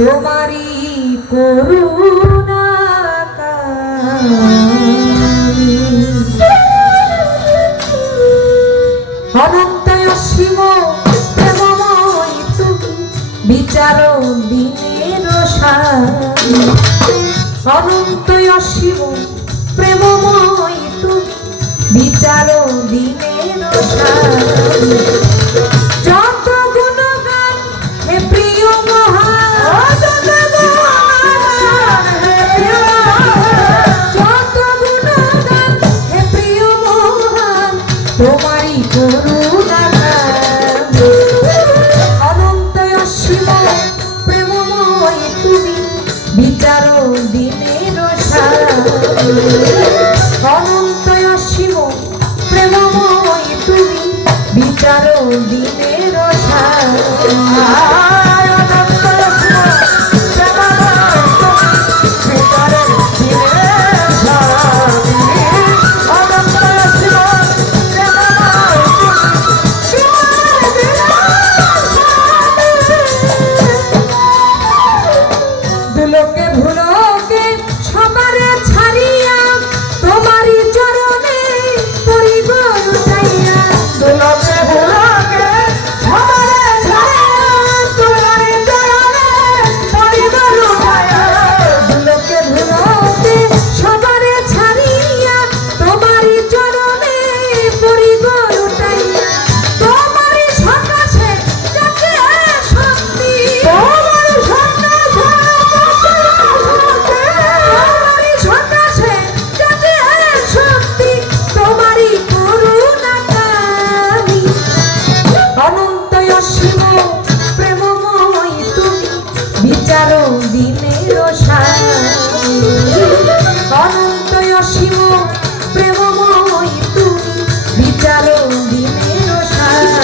তোমারি করুণা অনন্ত অসীম প্রেমময় তুমি বিচার দিনের সারি অনন্ত অসীম প্রেমময় তুমি বিচার দিনের সারি যত গুণগান হে প্রিয় মহান যত গুণগান হে প্রিয় মহান তোমারি করুণা অনন্ত অসীম প্রেমময় তুমি বিচার দিনের সারি অনন্ত অসীম প্রেমময় তুমি বিচার দিনের সারি দুলোকে ভুলোকে সবারে ছাড়িয়া তোমারি চরণে পড়িব লুটাইয়া দুলোকে ভুলোকে সবারে ছাড়িয়া তোমারি চরণে পড়িব লুটাইয়া দুলোকে ভুলোকে সবারে ছাড়িয়া তোমারি চরণে পড়িব লুটাইয়া তোমারি সকাশে যাতে শক্তি তোমারি সকাশে যাতে শক্তি তোমারি করুণা কামি অনন্ত অসীম প্রেমময় তুমি বিচার দিনের সারি অনন্ত অসীম প্রেমময় তুমি বিচার দিনের সারি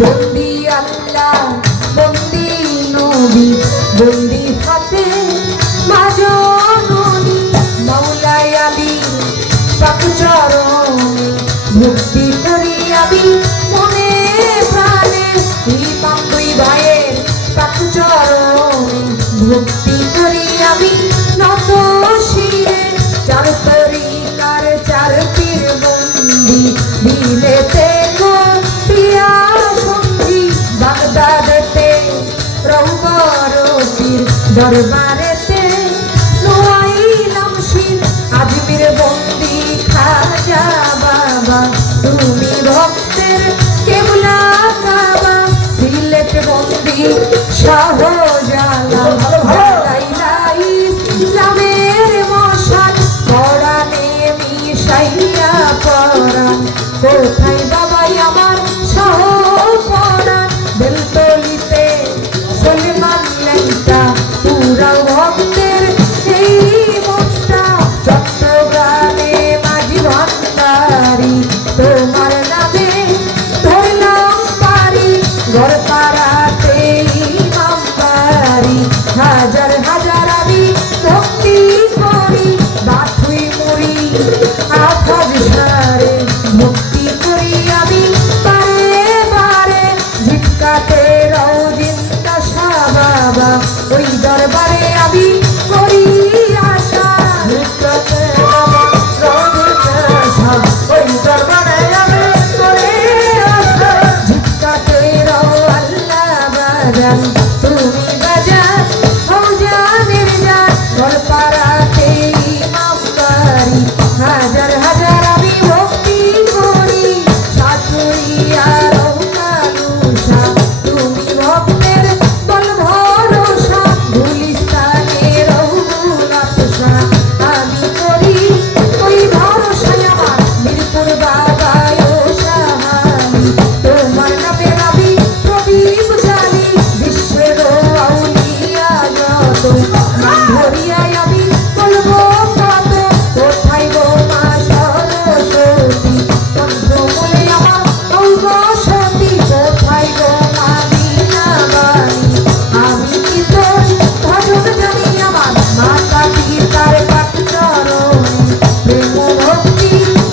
বন্দি আল্লাহ বন্দি নবী বন্দি হাতে মা জননী মৌলাই আলী পাক চরণে ভক্তি করি আমি মনে প্রাণে ইমাম দুই ভাইয়ের পাক চরণে ভক্তি করি আমি নত শিরে চার তরিকার চার পীর বন্দি দিলেতে গো প্রিয়া সন্ধি বাগদাদেতে রৌবর পীর দরবারেতে নোয়াইলাম শির আজমির বন্দি খাজা বাবা তুমি ভক্তের কেবলা কাবা সিলেট বন্দি শাহজালাল ইসলামের মশাল পরাণে মিশাইয়া পরাণ কোথায় বাবাই আমার সহ পরাণ বেলতলিতে সলমান লেংটা পুরা ভক্তের সেই মনটা চট্টগ্রামে মাঝি ভান্ডারি তোমার নামে ধরলাম পারি গড়পাড়াতে ইমাম বাড়ি হাজার হাজার আমি ভক্তি করি বাথুই মুড়ি আফাজ সারে ভক্তি করি আমি বারে বারে বাজান তুমি বাজান হও জানের জান ঘর পাড়াতে ইমাম বাড়ি হাজার হাজার আমি ভক্তি করি শাশুড়ি আর কালুসা তুমি ভক্তের বল ভরসা গুলিস্তানের রঘুনাথসা আমি করি ওই ভরসায় আমার মিরপুর বাবায় ও সাহানি তোমার নামে আমি প্রদীপ জ্বালি বিশ্বের আউলিয়া যত নাম ধরিয়াই আমি বলবো কত কোথায় গো মা সরস্বতী মন্ত্রমূলে আমার ঔষধি কোথায় গো মা বীণাবাণী আমি কি তোর ভজন জানি আমার মাতা পিতার পাক চরণে প্রেম ভক্তি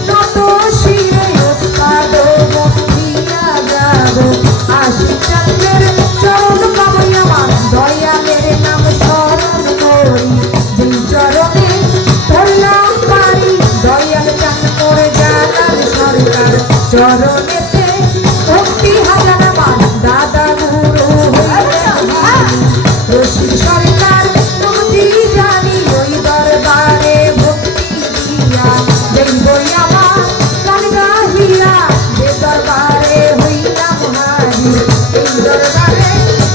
নত শিরে ওস্তাদ বন্দিয়া যাব আশিক চন্দ্রের চরণ পাবই আমার দয়ালের নাম স্মরণ করি যেই চরণে ধরলাম পারি দয়াল চাঁদ করে জানান সরকার চরণেতে ভক্তি হাজার আমার দাদা গুরু হইলেন রশিদ সরকার নদী জানি ওই দরবারে ভক্তি দিয়া যেই বই আমার গান গাহিয়া যে দরবারে হইলাম হাজির এই দরবারে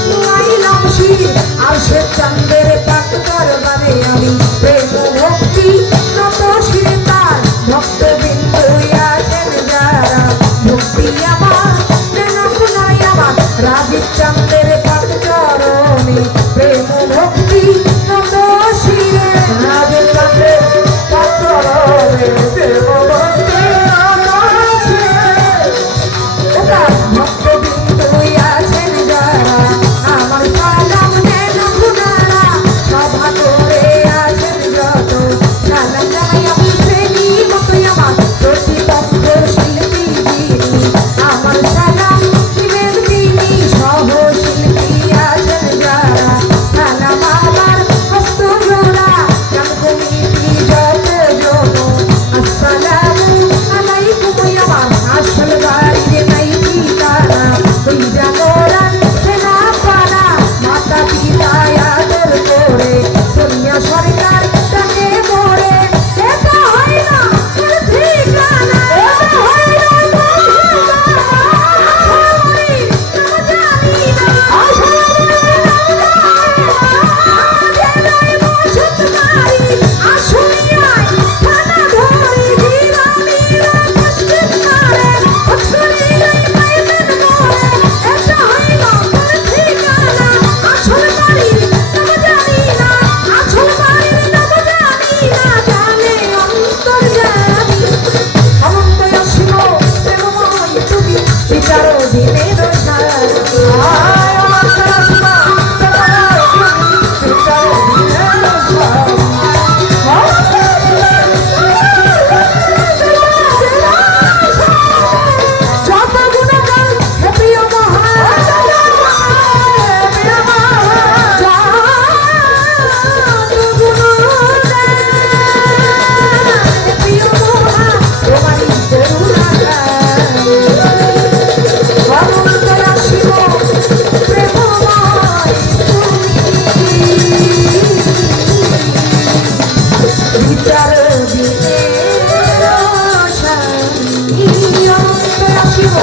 নুয়াইলাম শির আর সে চন্দ্রের পাক দরবারে আমি প্রেম ভক্তি নত শিরে তার ভক্ত বিন্দু আছেন যারা ভক্তি আমার প্রেরণায় আমার রাজীব চন্দ্রের পাক চরণে প্রেম ভক্তি নত শিরে রাজীব চন্দ্রের পাক চরণে প্রেম ভক্তি নত শিরে ওটা ভক্ত বিন্দু আছেন যারা আমার সালাম দেন গুনারা সভা করে আছেন যত সালাম জানাই আমি শ্রেণী মতোই আমার প্রতিপক্ষ শিল্পী যিনি আমার সালাম দিবেন তিনি সহ শিল্পী আছেন যারা সালাম আমার হস্ত জোড়া গান কমিটি যত জন আসসালামু আলাইকুম আমার আসল বাড়িতে নাই ঠিকানা ওই জাগরান সেনা পাড়া মাতা পিতা আদর করে সোনিয়া সরকার তাকে মোড়ে এটা হয় না তোর ঠিকানা এটা হয় না তোর ঠিকানা আসলে নাম জানি না আসলে নাম জানি না জেলায় বসত বাড়ি আশুলিয়ায় থানা ধরি জিরানিরা মুশকিল মারে অছুরিয়ায় পাইবেন মোড়ে এটা হয় না তোর ঠিকানা আসল বাড়ির নাম জানি না আসল বাড়ির নাম জানি না জানে অন্তর্যামী অনন্ত অসীম প্রেমময় তুমি বিচার দিনের সার আয় আমার সরস্বতী তোমার তুমি বিচার দিনের সার যত গুণগান হে প্রিয় মহান যত গুণগান হে প্রিয় মহান তোমারই করুণাগান অনন্ত অসীম প্রেমময় তুমি বিচার দিনের সার অনন্ত অসীম